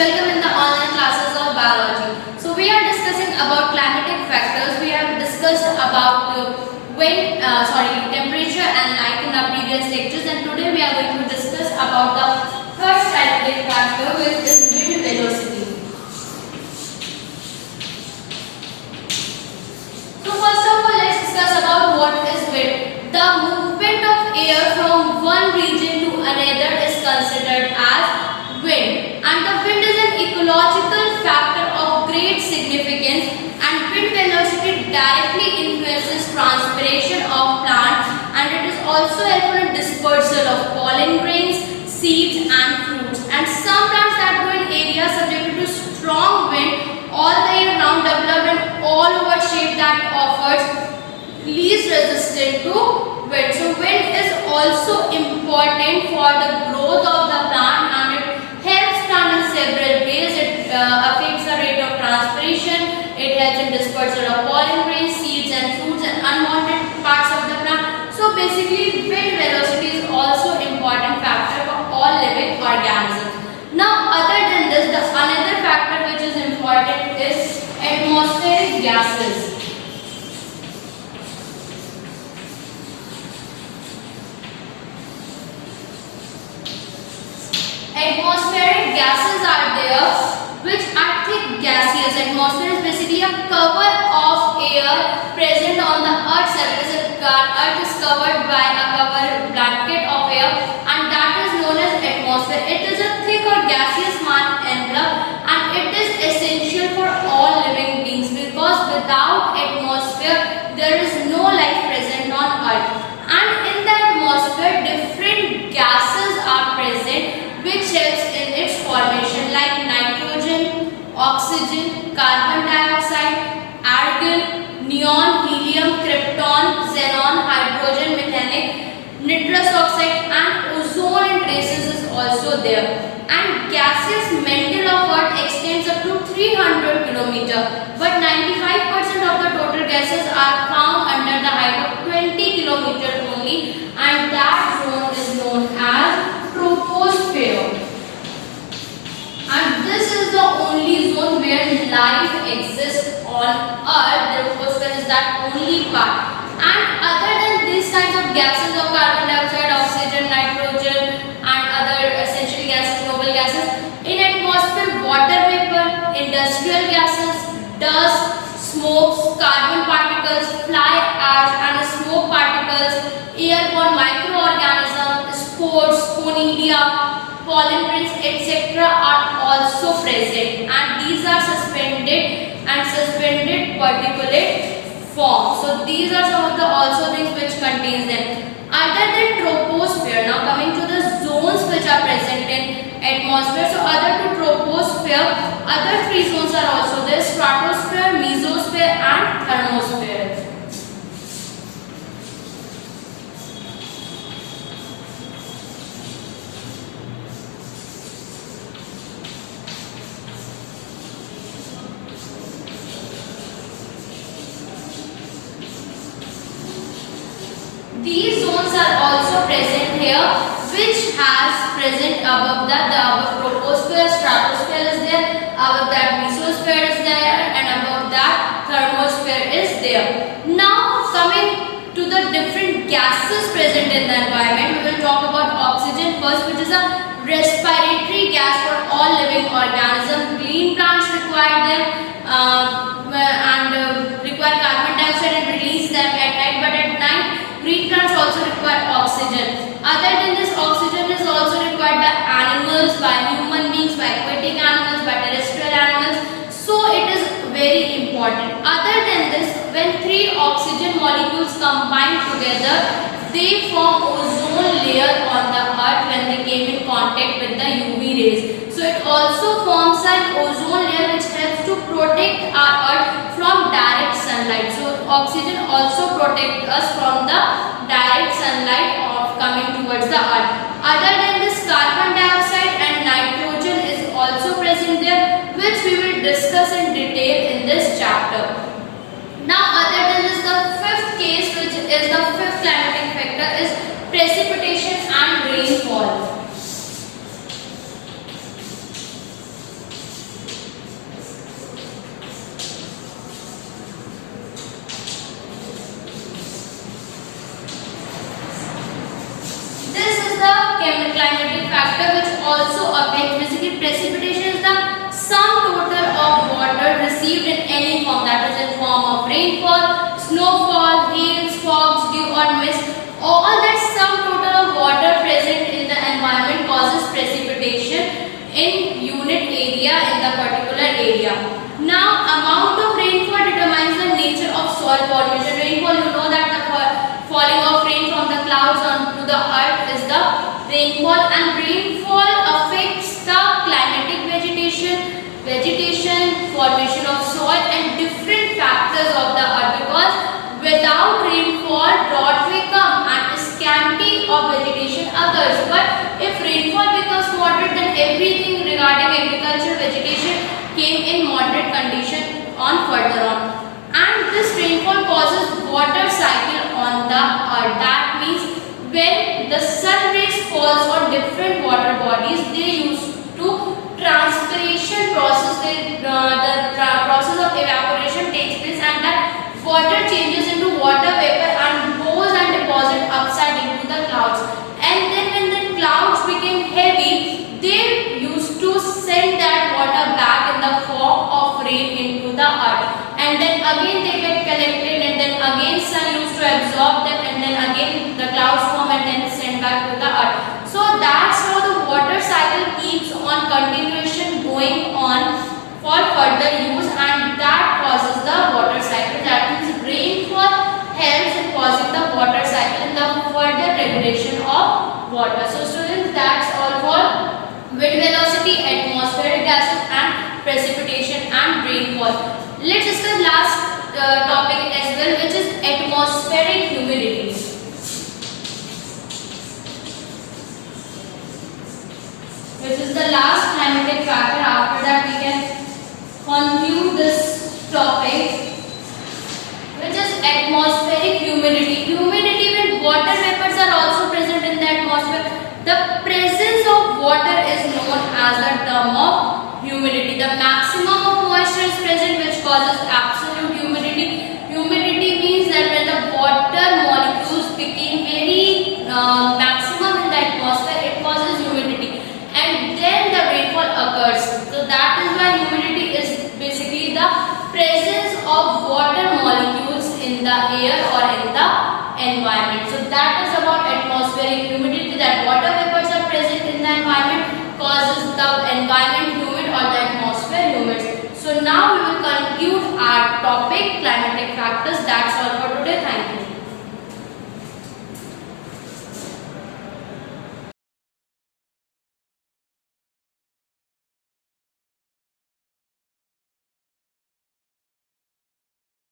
welcome in the online classes of biology. So we are discussing about climatic factors. We have discussed about temperature and light in our previous lectures, and today we are going to discuss about the third climatic factor, which is wind velocity. So first of all, let's discuss about what is wind. The movement of air from one region to another is considered as wind, and the wind is an ecological factor of great significance, and wind velocity directly influences transpiration of plants, and it is also helpful in dispersal of pollen grains, seeds and fruits. And some plants that grow in areas subjected to strong wind all the year round develop an all-over shape that offers least resistance to wind. So wind is also important for the growth of the plant, and it helps plant in several ways. It affects the rate of transpiration, it helps in dispersal of pollen grains, seeds and fruits and unwanted parts of the plant. So basically wind velocity is also important factor for all living organisms. Now other than this, the another factor which is important is atmospheric gases. Atmospheric gases are there which are thick gaseous. Atmosphere is basically a cover of air present on the Earth's surface. Earth is covered by a cover blanket of air, and that is known as atmosphere. It is a thick or gaseous envelope, and it is essential for all living beings, because without atmosphere there is no life present on Earth. And in the atmosphere different gases are present which helps in its formation, like nitrogen, oxygen, carbon dioxide, argon, neon, helium, krypton, xenon, hydrogen, methane, nitrous oxide, and ozone in traces is also there. And gaseous mantle of Earth extends up to 300 km, but 95% of the total gases are found under the height of 20 km only, and that zone is known as troposphere. And this is the only zone where life exists on Earth. The troposphere is that only part. And other than these kinds of gases of carbon dioxide, oxygen, nitrogen and other essential gases, noble gases, in atmosphere water vapor, industrial gases, dust, smokes, carbon particles, fly ash and smoke particles, airborne microorganisms, spores, conidia, pollen grains, etc. are also present, and these are suspended particulate form. So these are some of the also things which contains them. Other than troposphere, now coming to the zones which are present in atmosphere. So other to troposphere, other three zones are also there: stratosphere, mesosphere and thermosphere. These zones are also present here, which has present above that the above troposphere, stratosphere is there, above that mesosphere is there, and above that thermosphere is there. Now coming to the different gases present in the environment, we will talk about oxygen first, which is a respiratory gas for all living organisms. Green plants require them and require carbon dioxide and release them at night, but at night green plants also require oxygen. Other than this, oxygen is also required by animals, by human beings, by aquatic animals, by terrestrial animals. So it is very important. Other than this, when three oxygen molecules combine together, they form ozone layer on the Earth when they came in contact with the UV rays. So it also forms an ozone layer which helps to protect our Earth from direct sunlight. So oxygen also protects us from the direct sunlight of coming towards the Earth. Other than this, carbon dioxide and nitrogen is also present there, which we will discuss in detail in this chapter. Now other than this, the fifth case, which is the fifth climatic factor, is precipitation and rainfall. in unit area in the particular area. Now, amount of rainfall determines the nature of soil formation. Rainfall, you know that the falling of rain from the clouds onto the earth is the rainfall, and rainfall affects the climatic vegetation, formation of soil and different factors of the earth, because without rainfall drought may come and scanty of vegetation occurs. But if rainfall becomes moderate, then everything regarding agriculture vegetation came in moderate condition on further on. And this rainfall causes water cycle on the earth. That means when the sun rays falls on different water bodies, they used to transpiration process, the process of evaporation takes place, and that water changes into water vapor and goes and deposit upside into the clouds. And then when the clouds became heavy, they used to send that water back in the form of rain into the earth. And then again they get collected, and then again sun used to absorb them, and then again the clouds form and then sent back to the earth. So that's how the water cycle keeps on continuation going on for further use, and that causes the water cycle. That means rainfall helps in causing the water cycle and the further regulation of water. So students, that's all for wind velocity, atmospheric gases and precipitation and rainfall. Let's discuss last topic as well, which is atmospheric humidity. Which is the last climatic factor. After that we can conclude this topic, which is atmospheric humidity. Humidity, when water vapors are also present in the atmosphere. The presence of water is known as the term of humidity. The maximum of moisture is present, which causes absolute humidity. Humidity means that when the water molecules became very maximum in the atmosphere, it causes humidity, and then the rainfall occurs. So that is why humidity is basically the presence of water molecules in the air or in the environment. So that is about atmospheric humidity, that water vapors are present in the environment, causes the environment humid or the atmosphere humid. So now we will conclude our topic, climatic factors. That's all for today.